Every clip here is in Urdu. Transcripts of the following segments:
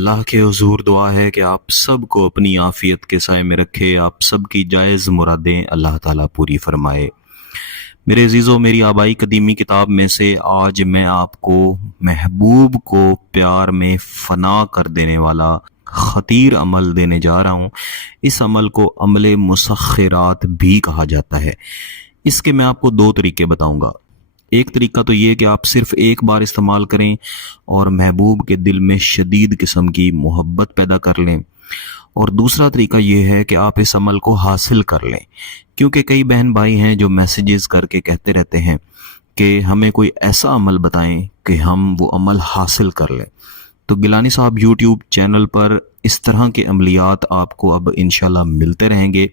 اللہ کے حضور دعا ہے کہ آپ سب کو اپنی عافیت کے سائے میں رکھے، آپ سب کی جائز مرادیں اللہ تعالیٰ پوری فرمائے۔ میرے عزیزوں، میری آبائی قدیمی کتاب میں سے آج میں آپ کو محبوب کو پیار میں فنا کر دینے والا خطیر عمل دینے جا رہا ہوں۔ اس عمل کو عمل مسخرات بھی کہا جاتا ہے۔ اس کے میں آپ کو دو طریقے بتاؤں گا۔ ایک طریقہ تو یہ کہ آپ صرف ایک بار استعمال کریں اور محبوب کے دل میں شدید قسم کی محبت پیدا کر لیں، اور دوسرا طریقہ یہ ہے کہ آپ اس عمل کو حاصل کر لیں، کیونکہ کئی بہن بھائی ہیں جو میسیجز کر کے کہتے رہتے ہیں کہ ہمیں کوئی ایسا عمل بتائیں کہ ہم وہ عمل حاصل کر لیں۔ تو گیلانی صاحب یوٹیوب چینل پر اس طرح کے عملیات آپ کو اب انشاءاللہ ملتے رہیں گے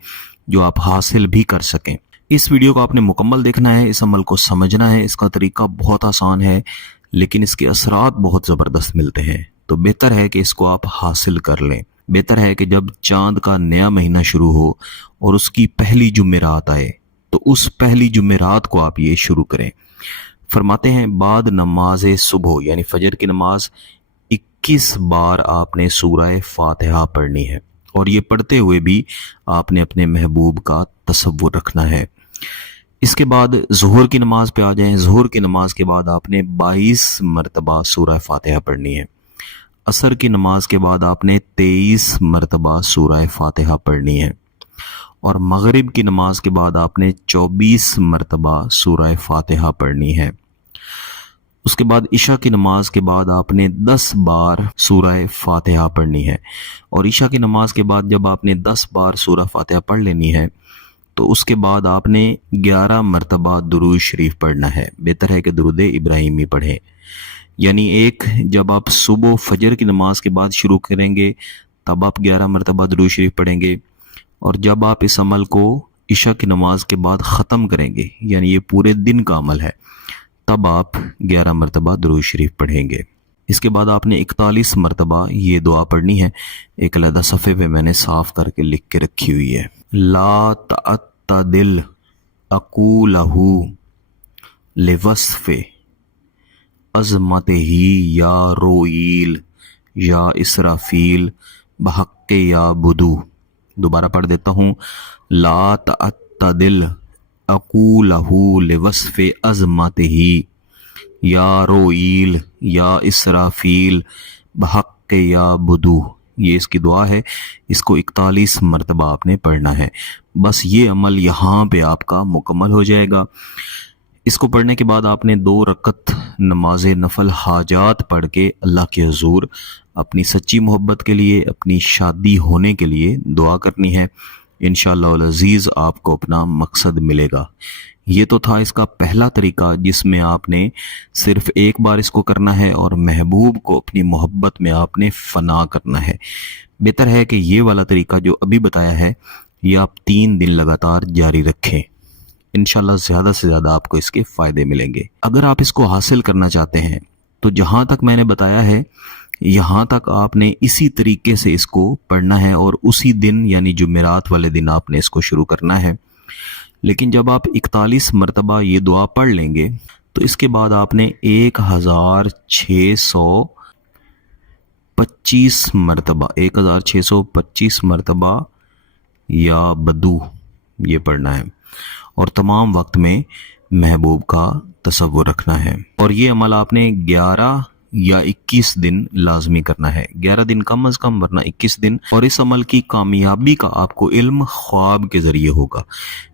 جو آپ حاصل بھی کر سکیں۔ اس ویڈیو کو آپ نے مکمل دیکھنا ہے، اس عمل کو سمجھنا ہے۔ اس کا طریقہ بہت آسان ہے لیکن اس کے اثرات بہت زبردست ملتے ہیں، تو بہتر ہے کہ اس کو آپ حاصل کر لیں۔ بہتر ہے کہ جب چاند کا نیا مہینہ شروع ہو اور اس کی پہلی جمعرات آئے تو اس پہلی جمعرات کو آپ یہ شروع کریں۔ فرماتے ہیں بعد نماز صبح یعنی فجر کی نماز 21 بار آپ نے سورہ فاتحہ پڑھنی ہے، اور یہ پڑھتے ہوئے بھی آپ نے اپنے محبوب کا تصور رکھنا ہے۔ اس کے بعد ظہر کی نماز پہ آ جائیں۔ ظہر کی نماز کے بعد آپ نے 22 مرتبہ سورہ فاتحہ پڑھنی ہے۔ عصر کی نماز کے بعد آپ نے 23 مرتبہ سورہ فاتحہ پڑھنی ہے، اور مغرب کی نماز کے بعد آپ نے 24 مرتبہ سورہ فاتحہ پڑھنی ہے۔ اس کے بعد عشاء کی نماز کے بعد آپ نے 10 بار سورہ فاتحہ پڑھنی ہے، اور عشاء کی نماز کے بعد جب آپ نے 10 بار سورہ فاتحہ پڑھ لینی ہے تو اس کے بعد آپ نے 11 مرتبہ درود شریف پڑھنا ہے۔ بہتر ہے کہ درود ابراہیمی پڑھیں، یعنی ایک جب آپ صبح فجر کی نماز کے بعد شروع کریں گے تب آپ 11 مرتبہ درود شریف پڑھیں گے، اور جب آپ اس عمل کو عشاء کی نماز کے بعد ختم کریں گے، یعنی یہ پورے دن کا عمل ہے، تب آپ 11 مرتبہ درود شریف پڑھیں گے۔ اس کے بعد آپ نے 41 مرتبہ یہ دعا پڑھنی ہے۔ ایک علیحدہ صفحے پہ میں نے صاف کر کے لکھ کے رکھی ہوئی ہے۔ لا تعتدل اقولہ لوصف عظمتہ یا رویل یا اسرافیل بحق یا بدو۔ دوبارہ پڑھ دیتا ہوں۔ لا تعتدل اقولہ لوصف عظمتہ یا رویل یا اسرافیل بحق یا بدو۔ یہ اس کی دعا ہے، اس کو 41 مرتبہ آپ نے پڑھنا ہے۔ بس یہ عمل یہاں پہ آپ کا مکمل ہو جائے گا۔ اس کو پڑھنے کے بعد آپ نے 2 رکعت نماز نفل حاجات پڑھ کے اللہ کے حضور اپنی سچی محبت کے لیے، اپنی شادی ہونے کے لیے دعا کرنی ہے۔ انشاءاللہ العزیز آپ کو اپنا مقصد ملے گا۔ یہ تو تھا اس کا پہلا طریقہ جس میں آپ نے صرف ایک بار اس کو کرنا ہے اور محبوب کو اپنی محبت میں آپ نے فنا کرنا ہے۔ بہتر ہے کہ یہ والا طریقہ جو ابھی بتایا ہے یہ آپ 3 دن لگاتار جاری رکھیں۔ انشاءاللہ زیادہ سے زیادہ آپ کو اس کے فائدے ملیں گے۔ اگر آپ اس کو حاصل کرنا چاہتے ہیں تو جہاں تک میں نے بتایا ہے یہاں تک آپ نے اسی طریقے سے اس کو پڑھنا ہے، اور اسی دن یعنی جمعرات والے دن آپ نے اس کو شروع کرنا ہے۔ لیکن جب آپ 41 مرتبہ یہ دعا پڑھ لیں گے تو اس کے بعد آپ نے 1625 مرتبہ یا بدو یہ پڑھنا ہے، اور تمام وقت میں محبوب کا تصور رکھنا ہے۔ اور یہ عمل آپ نے 11 یا 21 دن لازمی کرنا ہے، 11 دن کم از کم ورنہ 21 دن۔ اور اس عمل کی کامیابی کا آپ کو علم خواب کے ذریعے ہوگا،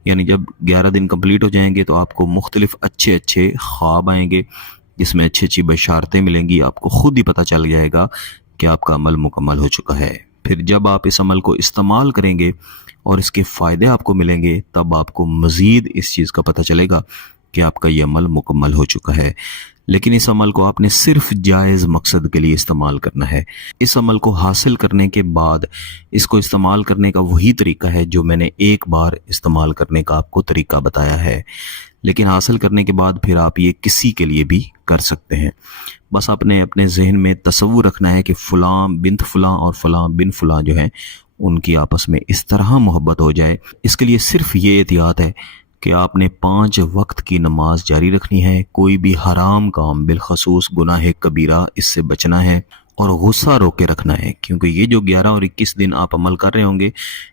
یعنی جب 11 دن کمپلیٹ ہو جائیں گے تو آپ کو مختلف اچھے اچھے خواب آئیں گے جس میں اچھی اچھی بشارتیں ملیں گی۔ آپ کو خود ہی پتہ چل جائے گا کہ آپ کا عمل مکمل ہو چکا ہے۔ پھر جب آپ اس عمل کو استعمال کریں گے اور اس کے فائدے آپ کو ملیں گے تب آپ کو مزید اس چیز کا پتہ چلے گا کہ آپ کا یہ عمل مکمل ہو چکا ہے۔ لیکن اس عمل کو آپ نے صرف جائز مقصد کے لیے استعمال کرنا ہے۔ اس عمل کو حاصل کرنے کے بعد اس کو استعمال کرنے کا وہی طریقہ ہے جو میں نے ایک بار استعمال کرنے کا آپ کو طریقہ بتایا ہے، لیکن حاصل کرنے کے بعد پھر آپ یہ کسی کے لیے بھی کر سکتے ہیں۔ بس آپ نے اپنے ذہن میں تصور رکھنا ہے کہ فلاں بنت فلاں اور فلاں بن فلاں جو ہیں ان کی آپس میں اس طرح محبت ہو جائے۔ اس کے لیے صرف یہ احتیاط ہے کہ آپ نے 5 وقت کی نماز جاری رکھنی ہے، کوئی بھی حرام کام بالخصوص گناہ کبیرہ اس سے بچنا ہے، اور غصہ روک کے رکھنا ہے، کیونکہ یہ جو 11 اور 21 دن آپ عمل کر رہے ہوں گے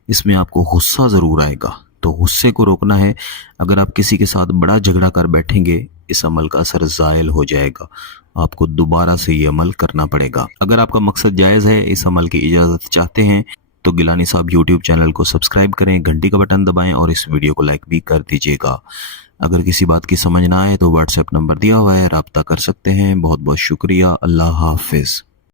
اس میں آپ کو غصہ ضرور آئے گا، تو غصے کو روکنا ہے۔ اگر آپ کسی کے ساتھ بڑا جھگڑا کر بیٹھیں گے اس عمل کا اثر زائل ہو جائے گا، آپ کو دوبارہ سے یہ عمل کرنا پڑے گا۔ اگر آپ کا مقصد جائز ہے، اس عمل کی اجازت چاہتے ہیں، تو گیلانی صاحب یوٹیوب چینل کو سبسکرائب کریں، گھنٹی کا بٹن دبائیں اور اس ویڈیو کو لائک بھی کر دیجیے گا۔ اگر کسی بات کی سمجھ نہ آئے تو واٹس ایپ نمبر دیا ہوا ہے، رابطہ کر سکتے ہیں۔ بہت بہت شکریہ، اللہ حافظ۔